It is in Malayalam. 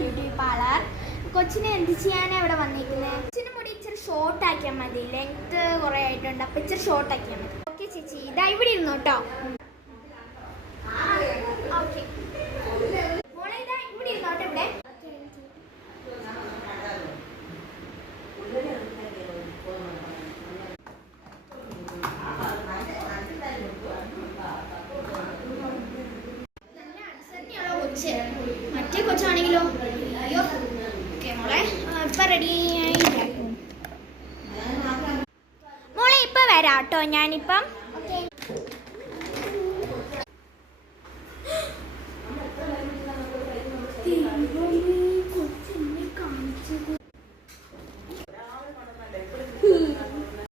Beauty parlour. കൊച്ചിനെ എന്ത് ചെയ്യാനാണ് ഇവിടെ വന്നിരിക്കുന്നത്? കൊച്ചിന് മുടി ഇച്ചിരി ഷോർട്ട് ആക്കിയാൽ മതി. ലെങ്ത് കുറേ ആയിട്ടുണ്ട്, അപ്പം ഇച്ചിരി ഷോർട്ട് ആക്കിയാൽ മതി. ഓക്കെ ചേച്ചി, ഇതാ ഇവിടെ ഇരുന്നു കേട്ടോ. ഓക്കെ മോളെ, ഇതാ ഇവിടെ ഇരുന്നോട്ടെ. ഇവിടെ മറ്റേ കൊച്ചാണെങ്കിലോ അയ്യോ. ഓക്കെ മോളെ, ഇപ്പം റെഡി ആയി മോളെ, ഇപ്പം വരാം കേട്ടോ ഞാനിപ്പം.